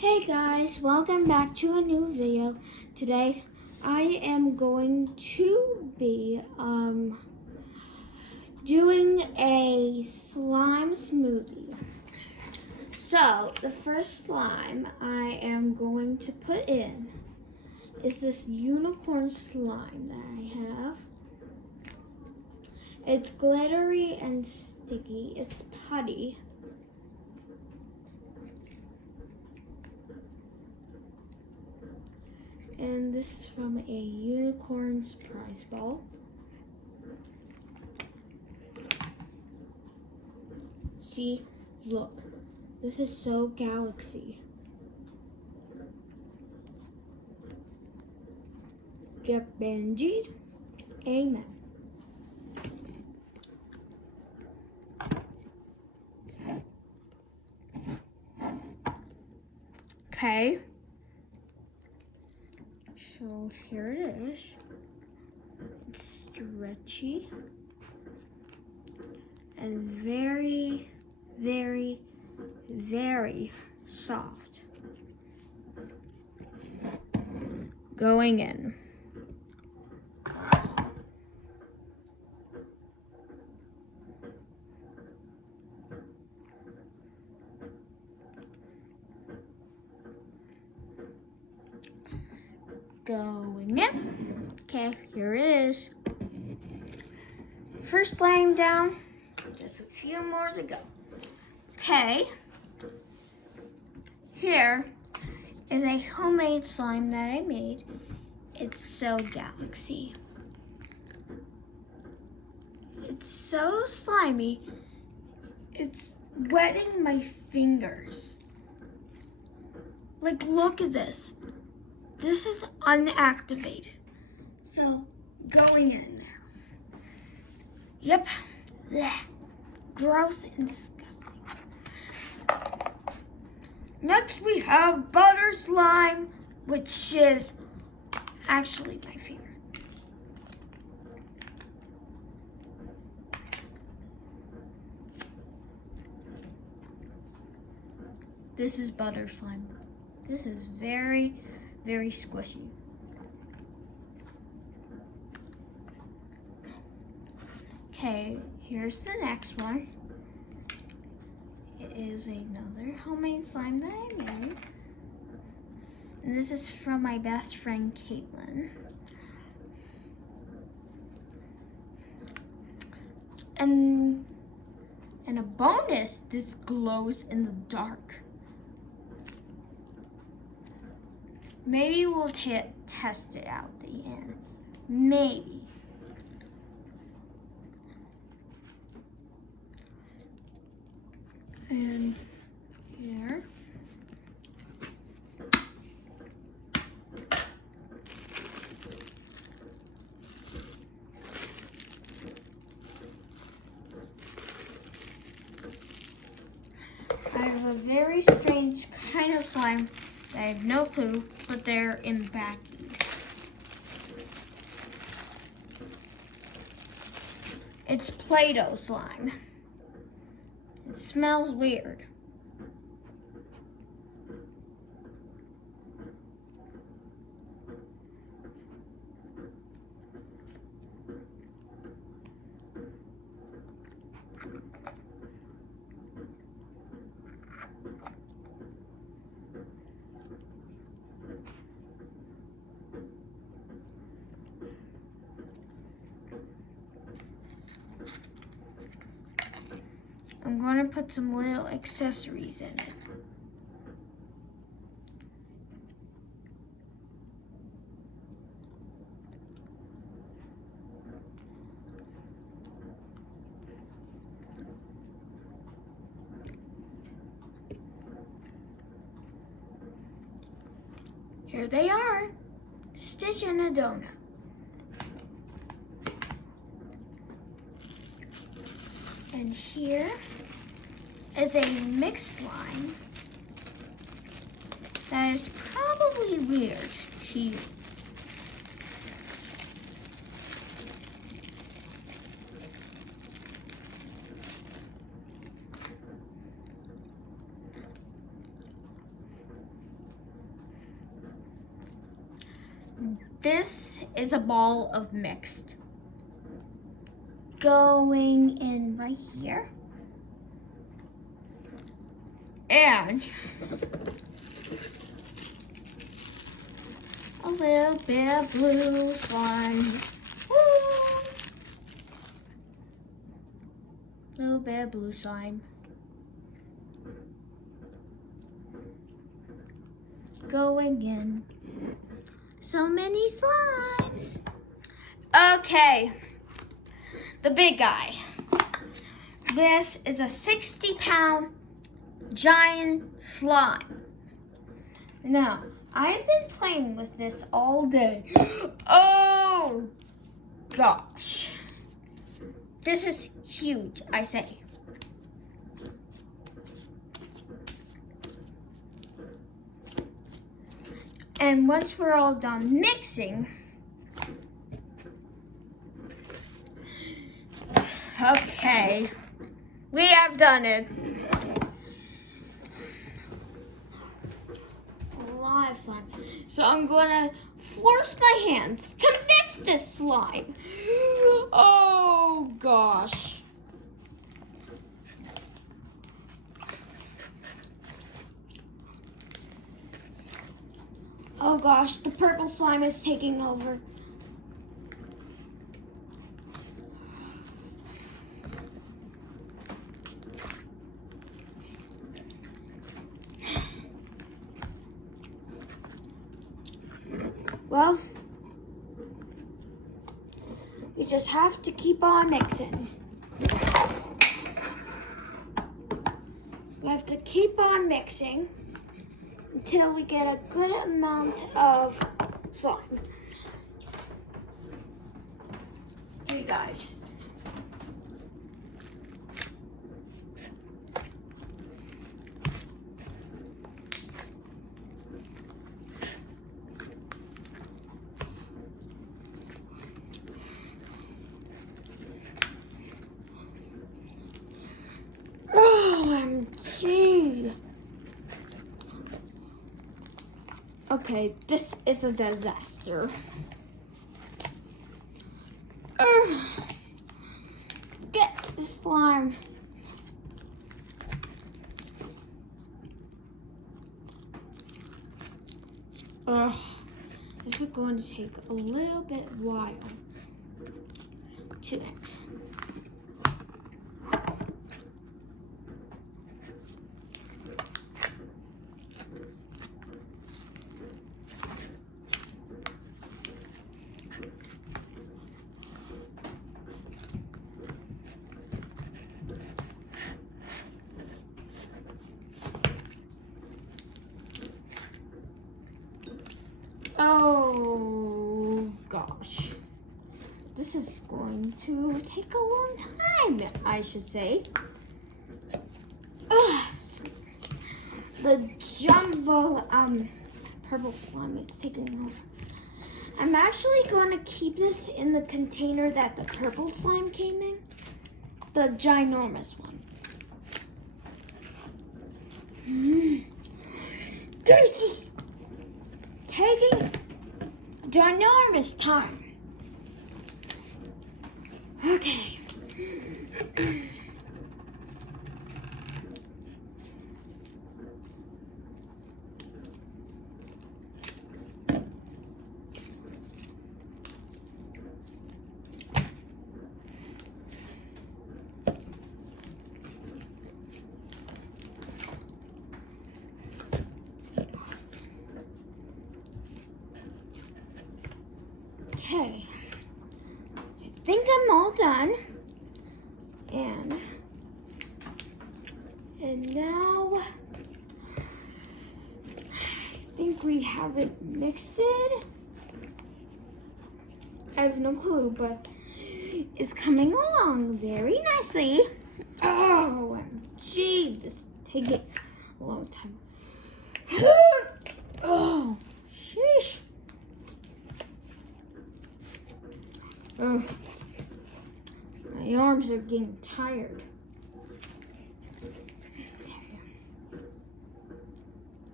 Hey guys, welcome back to a new video. Today I am going to be doing a slime smoothie. So the first slime I am going to put in is this unicorn slime that I have. It's glittery and sticky. It's putty. And this is from a unicorn surprise ball. See, look, this is so galaxy. Get Benji, amen. Okay. So here it is. It's stretchy and very, very, very soft. Going in. Going in. Okay, here it is. First slime down. Just a few more to go. Okay. Here is a homemade slime that I made. It's so galaxy. It's so slimy. It's wetting my fingers. Like, look at this. This is unactivated. So, going in there. Yep. Blech. Gross and disgusting. Next we have butter slime, which is actually my favorite. This is butter slime. This is very, very squishy. Okay, here's the next one. It is another homemade slime that I made. And this is from my best friend, Caitlin. And a bonus, this glows in the dark. Maybe we'll test it out at the end. Maybe. And here. I have a very strange kind of slime that I have no clue, but they're in baggies. It's Play-Doh slime. It smells weird. I'm going to put some little accessories in it. Here they are, Stitch and a donut. And here is a mixed slime that is probably weird to you. this is a ball of mixed. Going in right here. And a little bit of blue slime. Woo! Little bit of blue slime. Going in. So many slimes. Okay, the big guy. This is a 60-pound giant slime. Now, I've been playing with this all day. Oh gosh. This is huge, I say. And once we're all done mixing, okay, we have done it. A lot of slime. So I'm gonna force my hands to mix this slime. Oh gosh. Oh gosh, the purple slime is taking over. Well, we just have to keep on mixing. We have to keep on mixing until we get a good amount of slime. Hey guys. OMG. Okay, this is a disaster. Get the slime. This is going to take a little bit while to mix. Oh gosh, this is going to take a long time, I should say. The jumbo purple slime is taking over. I'm actually going to keep this in the container that the purple slime came in, the ginormous one. This is taking ginormous time. Okay. Okay, I think I'm all done, and now I think we have it mixed. I have no clue, but it's coming along very nicely. OMG, this is taking a long time. Oh, sheesh. My arms are getting tired.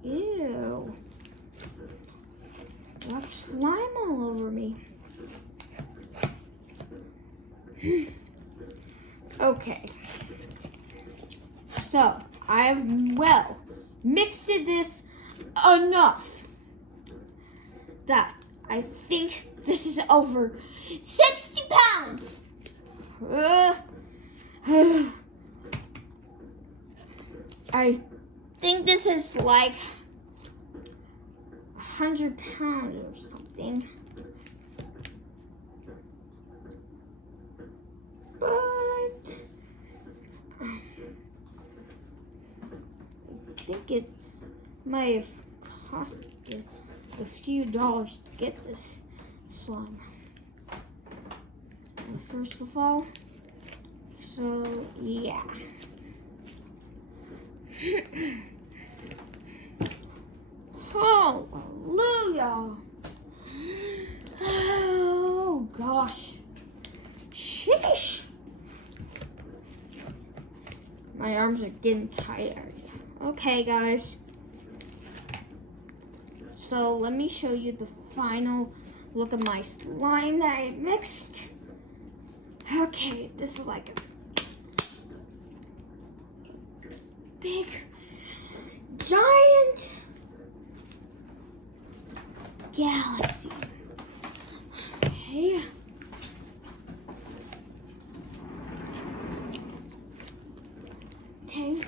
Ew. Look slime all over me. Okay. So, I've mixed this enough that I think this is over 60 pounds. I think this is like 100 pounds or something. But I think it might have cost a few dollars to get this slime. And first of all, so yeah. Hallelujah. Oh gosh. Sheesh. My arms are getting tired. Okay, guys. So let me show you the final look of my slime that I mixed. Okay, this is like a big, giant galaxy. Okay. Okay.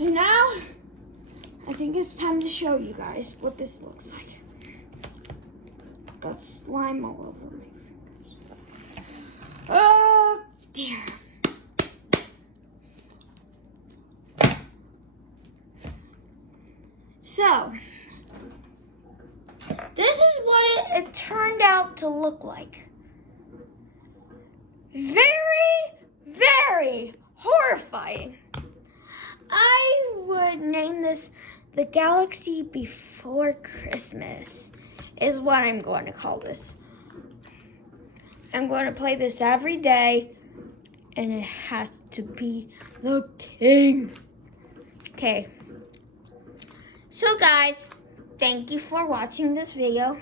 And now, I think it's time to show you guys what this looks like. Got slime all over my fingers. Oh dear. So, this is what it turned out to look like. Very, very horrifying. I would name this the Galaxy Before Christmas, is what I'm going to call this. I'm going to play this every day, and it has to be the king. Okay. So guys, thank you for watching this video.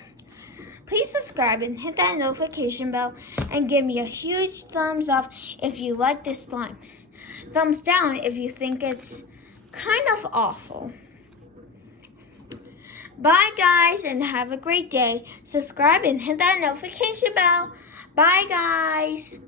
Please subscribe and hit that notification bell and give me a huge thumbs up if you like this slime. Thumbs down if you think it's kind of awful. Bye guys and have a great day. Subscribe and hit that notification bell. Bye guys.